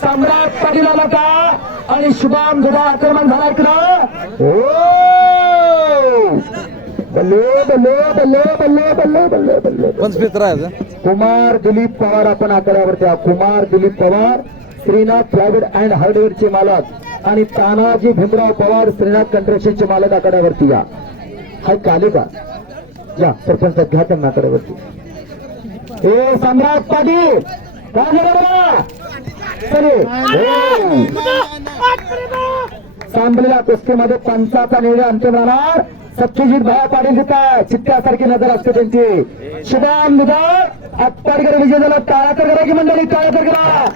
सम्राट पाटील आला का आणि शुभम जुबा आक्रमण झाला इकडं. ओ बल्ले बल्ले बल्ले बल्ले बल्ले बल्ले बल्ले पंचवीस राहायचं. कुमार दिलीप पवार आपण आकड्यावरती आहात. कुमार दिलीप पवार श्रीनाथ प्लायवूड अँड हार्डवेअरचे मालक. आणि तानाजी भीमराव पवार श्रीनाथ कंस्ट्रक्शनचे मालक आकड्यावरती या. हाय काले का? या सरपंच घ्या त्यांना आकड्यावरती हे सम्राट पाटील काय. हो. सांबलेल्या कुस्तीमध्ये पंचाचा निर्णय अंतिम राहणार. सत्यजित भाया पाटील चित्त्यासारखी नजर असते त्यांची. शुभम आत्ताडकर विजय झाला. टाळा तर करा की मंडळी टाळा तर करा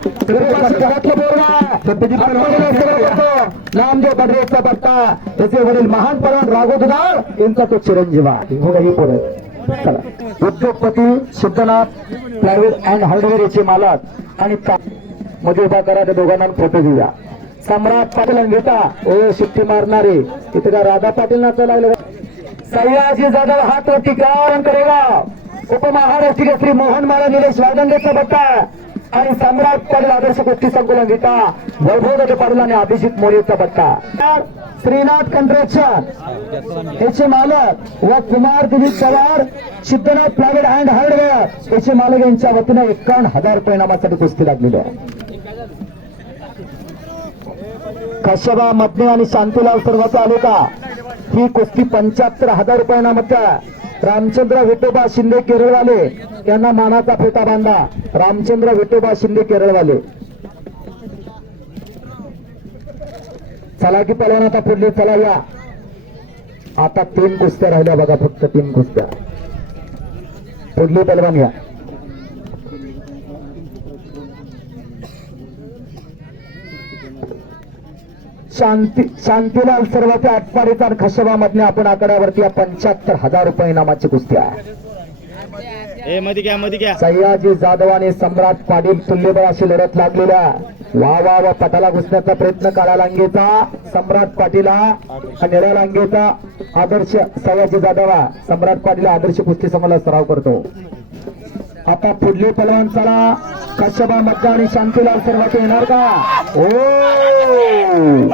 नामदेव बडरेचा पत्ता. त्याचे वडील महान पवन राघव दुधाळ यांचा तो चिरंजीव हो पुढे. उद्योगपती सिद्धनाथ प्लायवूड अँड हार्डवेअर याचे मालक आणि मध्ये उभा करा त्या दोघांना फोटो घेऊया. सम्राट पाटील घेता ओ शिट्टी मारणारे. इथे का राधा पाटील नाचा लागले. सयाजी जाधव हात वरती गावरण करेगा. उपमहाराष्ट्रीय श्री मोहन माळा निलेश वादंगेचा बट्टा. आणि सम्राट पाटील आदर्श गोष्टी संकुलन घेता वैभव दत्त पाटील आणि अभिजित मोरेचा बट्टा. श्रीनाथ कंट्रक्शन. याचे मालक व Kumar Dilip Pawar Siddhanath private and hardware. याचे मालक यांच्या वतीने एकावन्न हजार परिणामासाठी कुस्ती लागलेली आहे. कशबा मधने आणि शांतीलाल सर्वाचा आले का ही कुस्ती पंच्याहत्तर हजार रुपयांना मत रामचंद्र विठोबा शिंदे केरळवाले यांना मानाचा फेटा बांधा. रामचंद्र विठोबा शिंदे केरळवाले. चला की पलवान आता पुढले चला या. आता तीन कुस्त्या राहिल्या बघा फक्त तीन कुस्त्या. पुढली पलवान या. शांती शांतीलाल सर्वते आटपाडीचा आणि खशबा मधने आपण आकड्यावरती या पंच्याहत्तर हजार रुपये इनामाची कुस्ती आहे. ए मध्ये घ्या मध्ये घ्या. सयाजी जाधव आणि सम्राट पाटील तुल्यबळ अशी लढत लागलेल्या वा वा वा पटाला घुसण्याचा प्रयत्न काळा लांगेचा सम्राट पाटीला निळ्या लांगेचा आदर्श सयाजी जाधवा सम्राट पाटील आदर्श कुस्ती समाला सराव करतो. आता पुढले पलवान चला. कश्यपा मध्य आणि शांतीलाल सर्वात येणार का? हो. ओ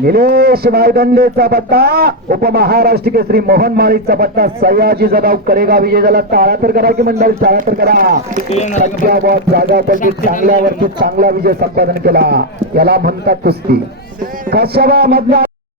निलेश वायदंडेचा पत्ता उपमहाराष्ट्र केसरी मोहन माळीचा पत्ता सयाजी जबाब करेगा विजय झाला टाळा तर करा की मंडळी टाळा तर करा. चांगल्या जागापैकी चांगल्यावरती चांगला विजय संपादन केला. याला म्हणतात कुस्ती. कशबा मधला